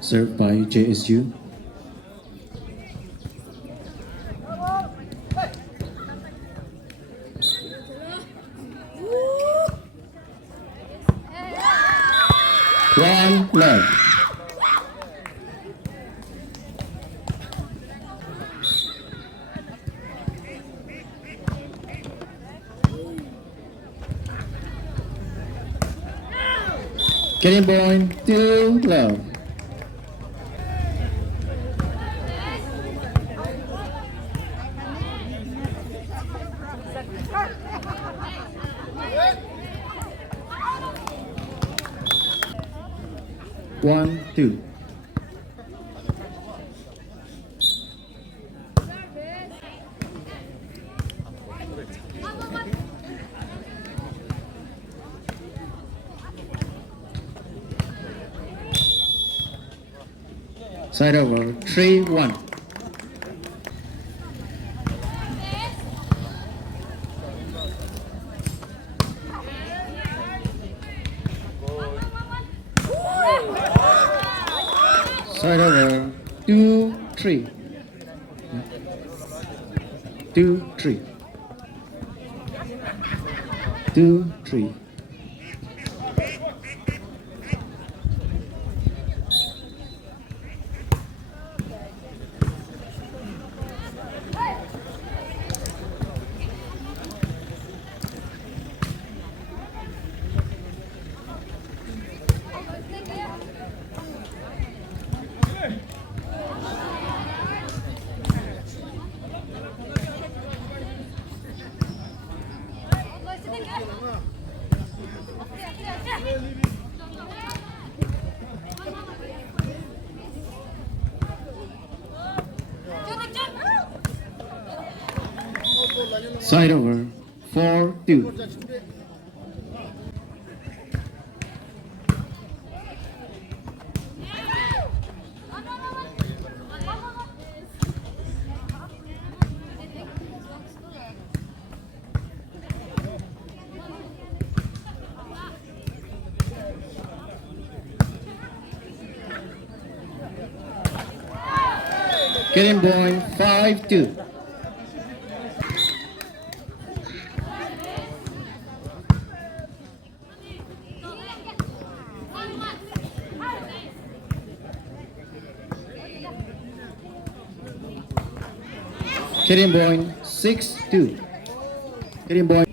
Served by JSU. One love. Getting point, 2 love. One, two. Side over, 3-1. Side over, 2-3. 2-3. 2-3. Side over, 4-2. Getting point, 5-2. Getting point, 6-2. Getting point.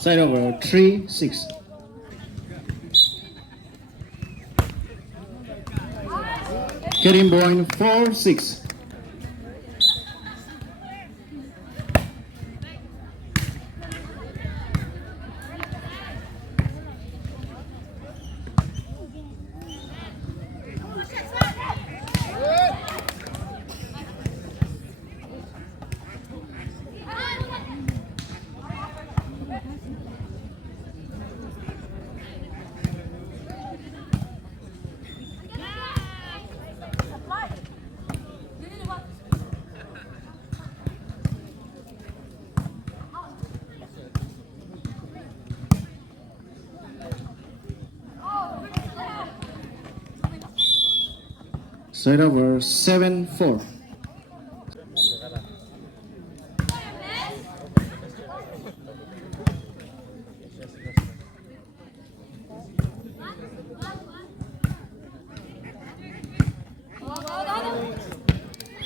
Side over, 3-6. Getting point, 4-6. Side over, 7-4.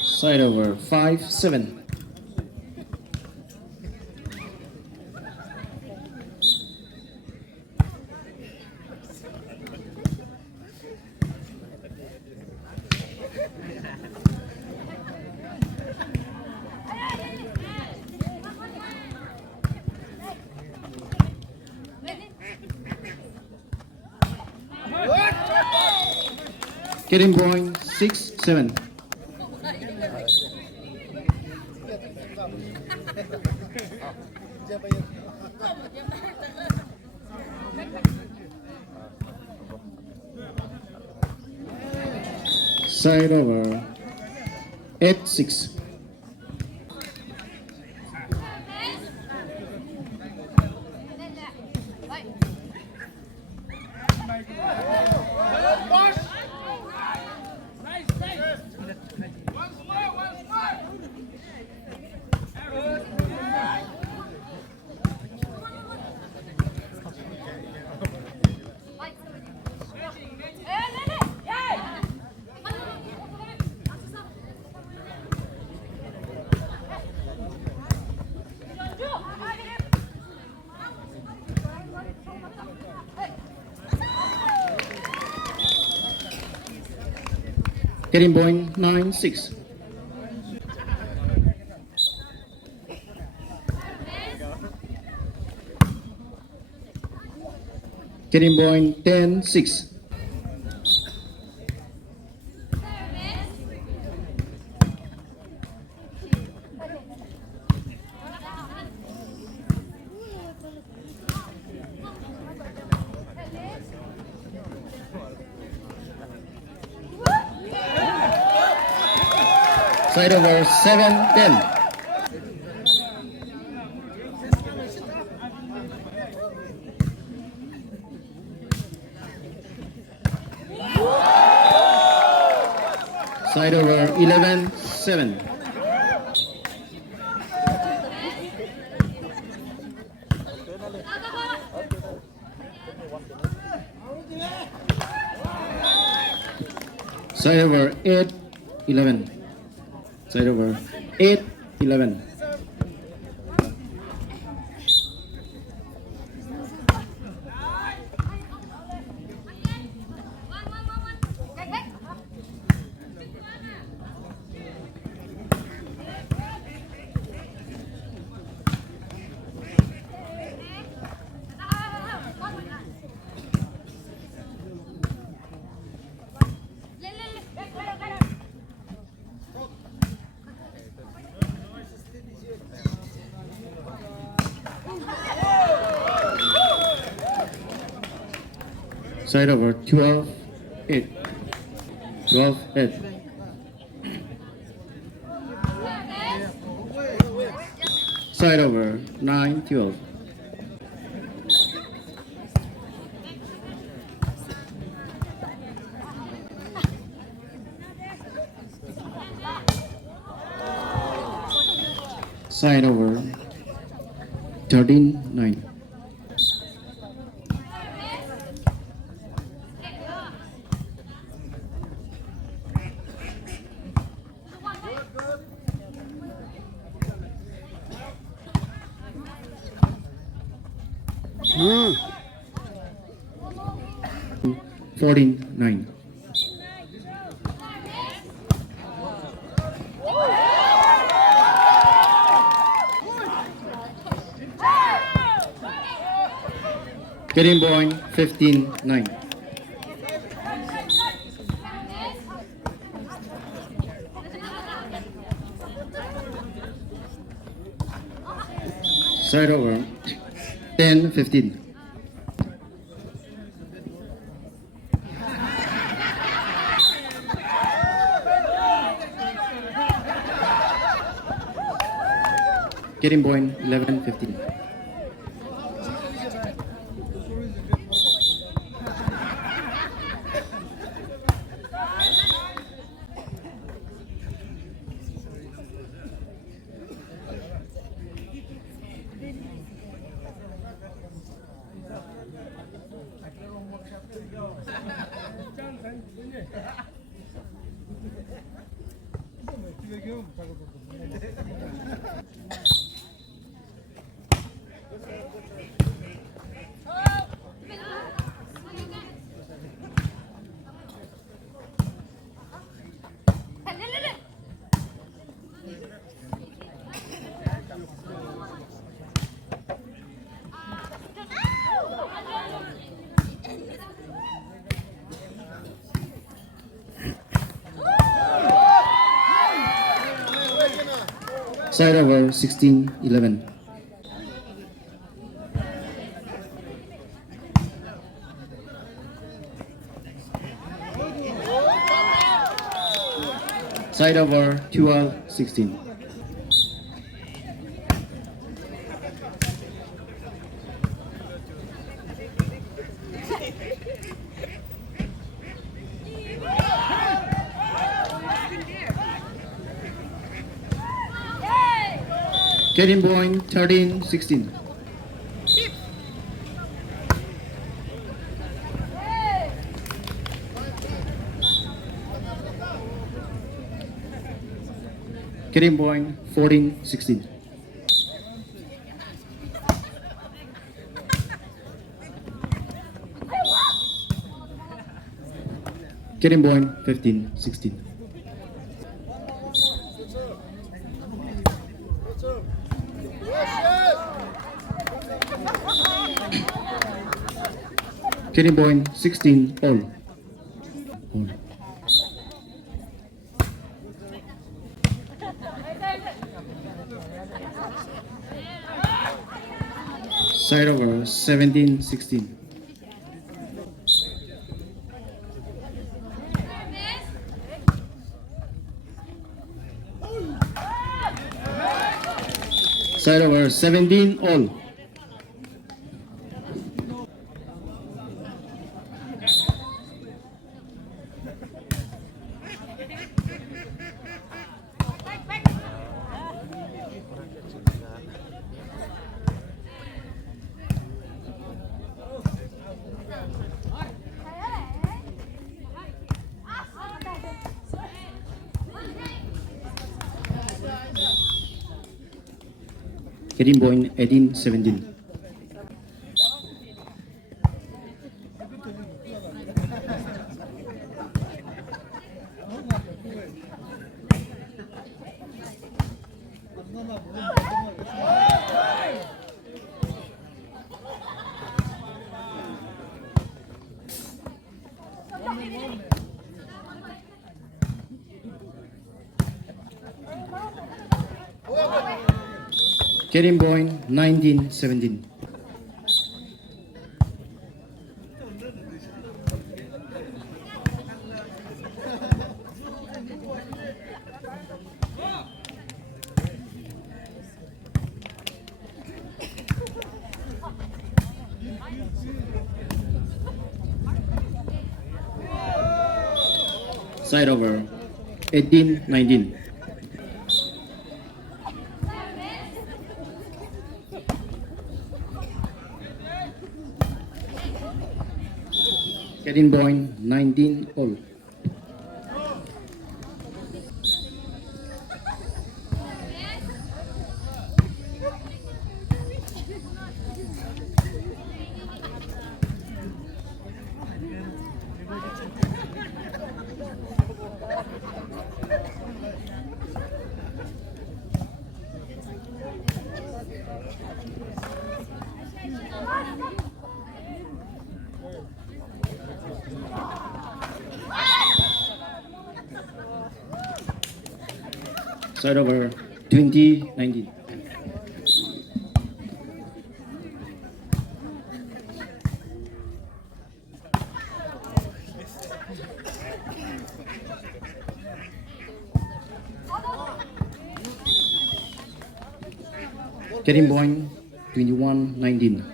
Side over, 5-7. Getting point, 6-7. Side over, 8-6. Getting point 9-6. Getting point 10-6. Side over 7-10. Side over 11-7. Side over 8-11. Side over 8-11. Side over 12-8. 12-8. Side over 9-12. Side over 13-9. Hmm. 14-9. Getting point 15-9. Side over 10-15. Getting point 11-15. Side over 16-11. Side over 12-16. Getting point 13-16. Getting point 14-16. Getting point 15-16. Carrying point 16 all. All. Side over 17-16. Side over 17 all. Carrying point 18-17. Carrying point 19-17. Side over 18-19. Carrying point 19 all. Side over 20-19. Carrying point 21-19.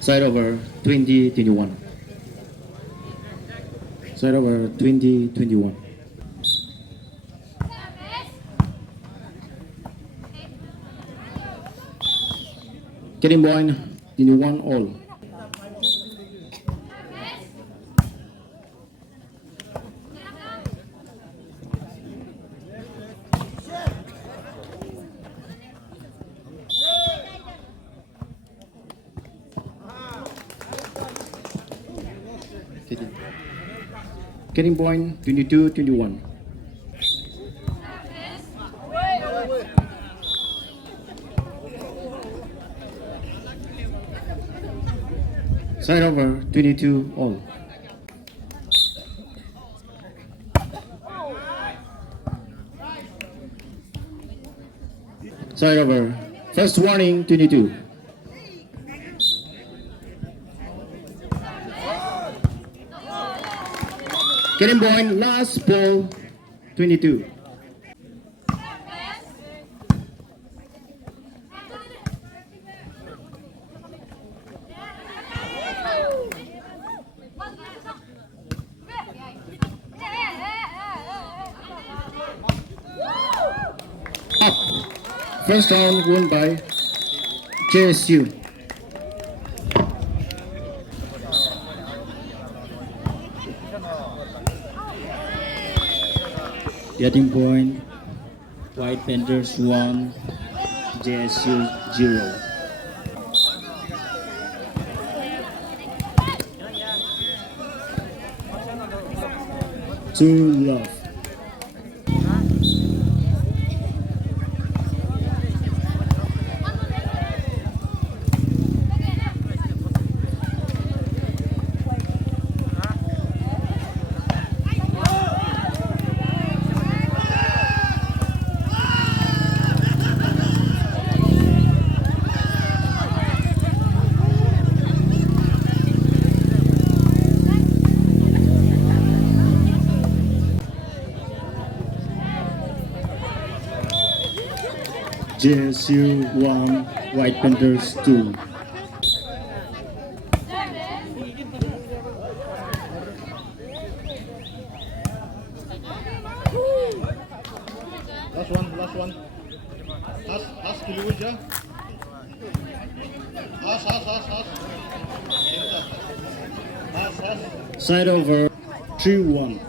Side over 20-21. Side over 20-21. Carrying point 21 all. Carrying point 22-21. Side over 22 all. Side over. First warning 22. Carrying point last ball 22. Up. First round won by JSU. Getting point. White Panthers 1, JSU 0. Two love. JSU 1, White Panthers 2. Last one. Has, kiliwid siya. Has. Side over 3-1.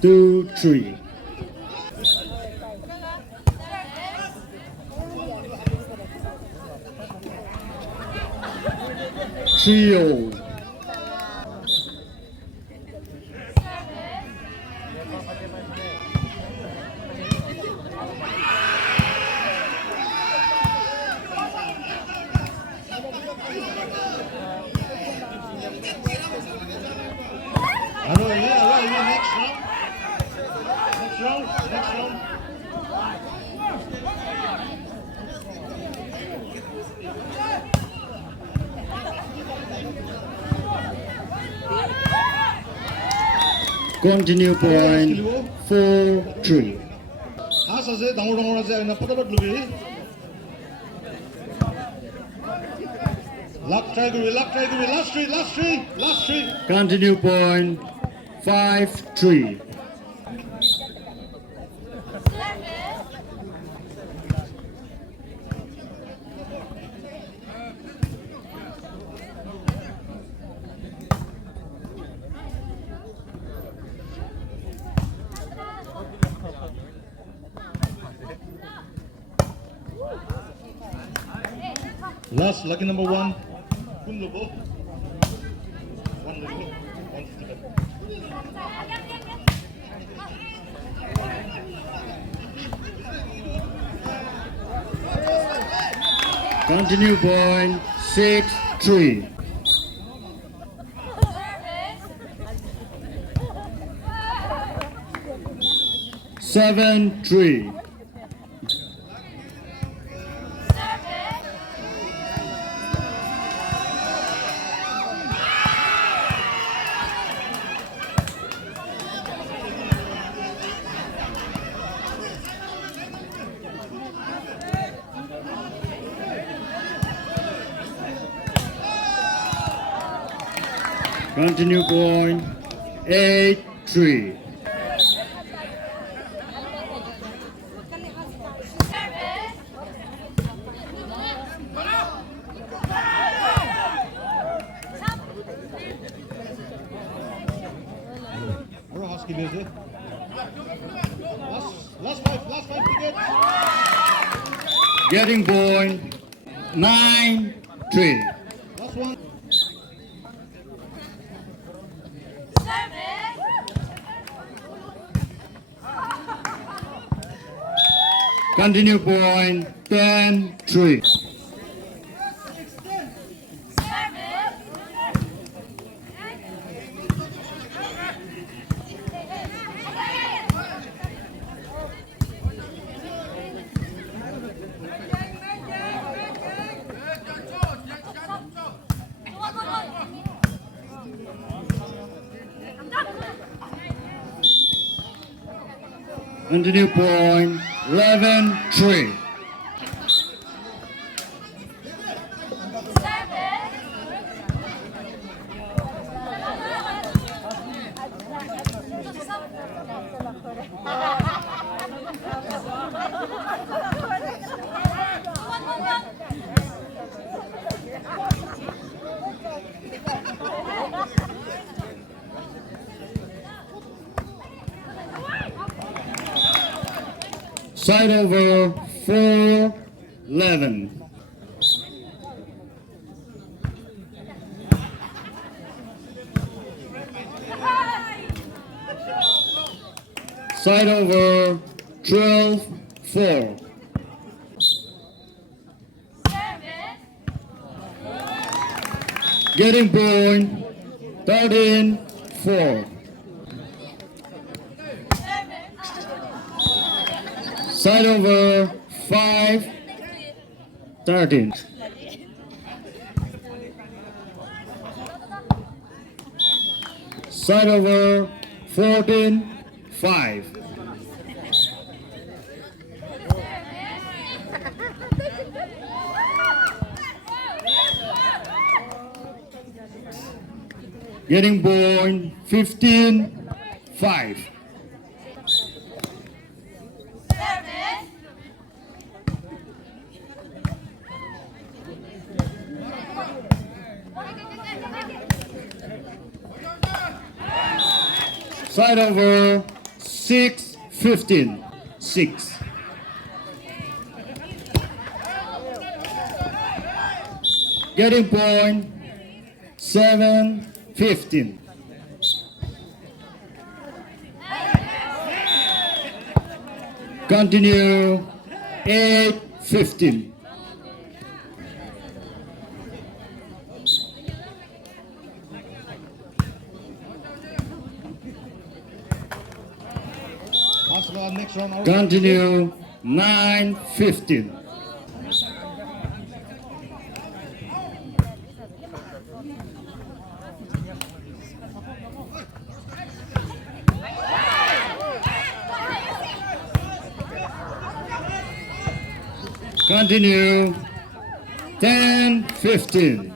Two, three. Trio. Ano, yeah, next round. Continue point 4-3. Has আছে ডাঙৰ আছে না পটাপট lobby lakh try কৰিবি last three Continue point 5-3. Last, lucky number 1. Kun lobo. 1 lobo. 155. Continue point 6-3. Seven, 3. Continue point 8-3. Bro, husky busy. Last five tickets. Getting point 9-3. Last one. Continue point 10-3. Continue point 11-3. Side over 4-11. Side over 12-4. Getting point 13-4. Side over 5-13. Side over 14-5. Getting point 15-5. Side over 6-15. 6. Getting point 7-15. Continue 8-15. Basketball next round. Out. Continue 9-15. Continue 10-15.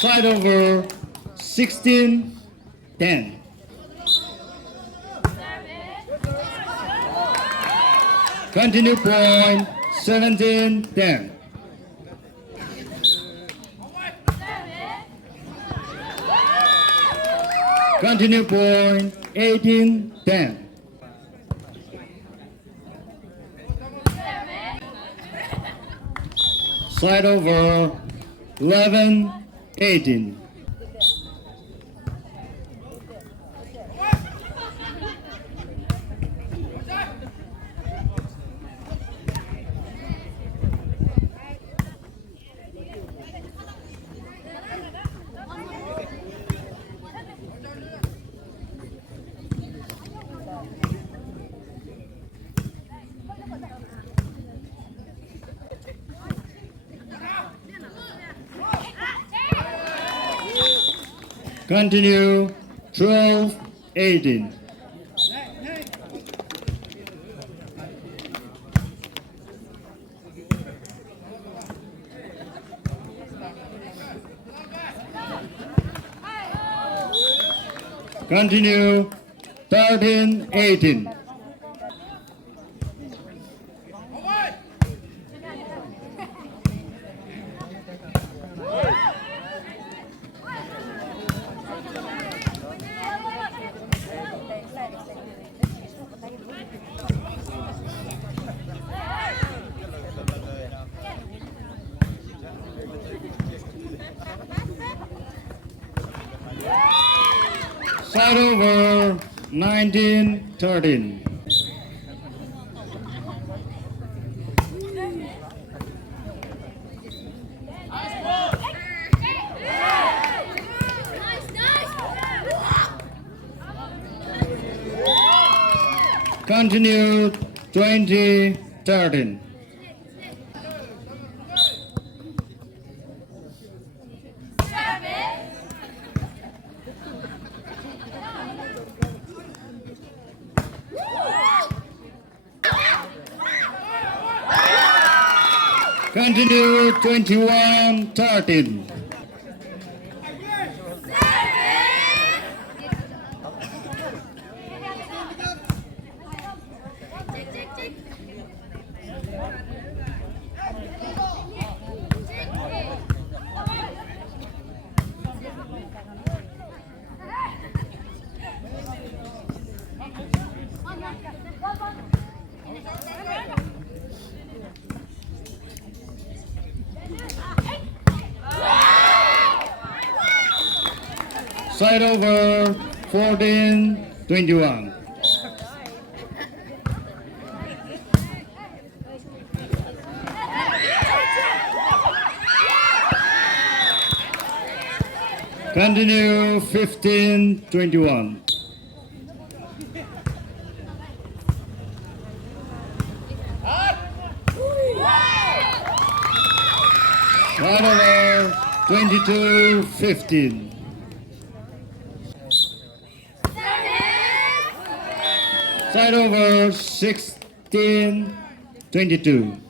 Side over 16-10. Continue point 17-10. Continue point 18-10. Side over 11-18. Continue 12-18. Continue 13-18. Side over 19-13. Continue 20-13. Continue 21-13. Side over 14-21. Continue 15-21. Side over 22-15. Side over 16-22.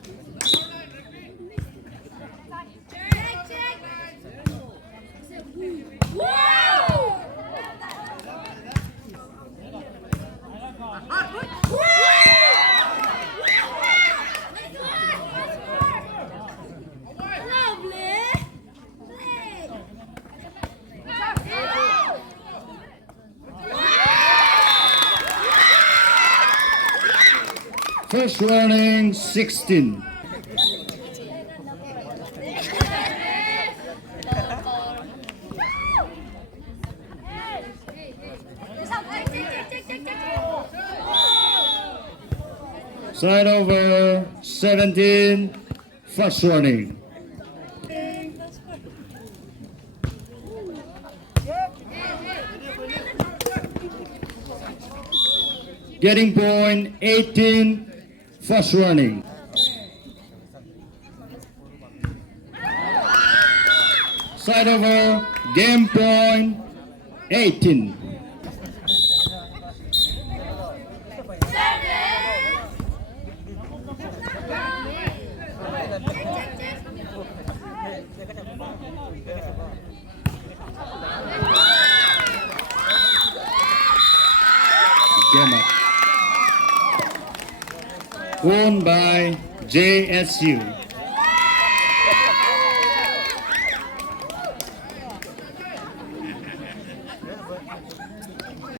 First warning 16. Side over 17. First warning. Getting point 18. First warning. Side over, game point 18. Game up. Won by JSU.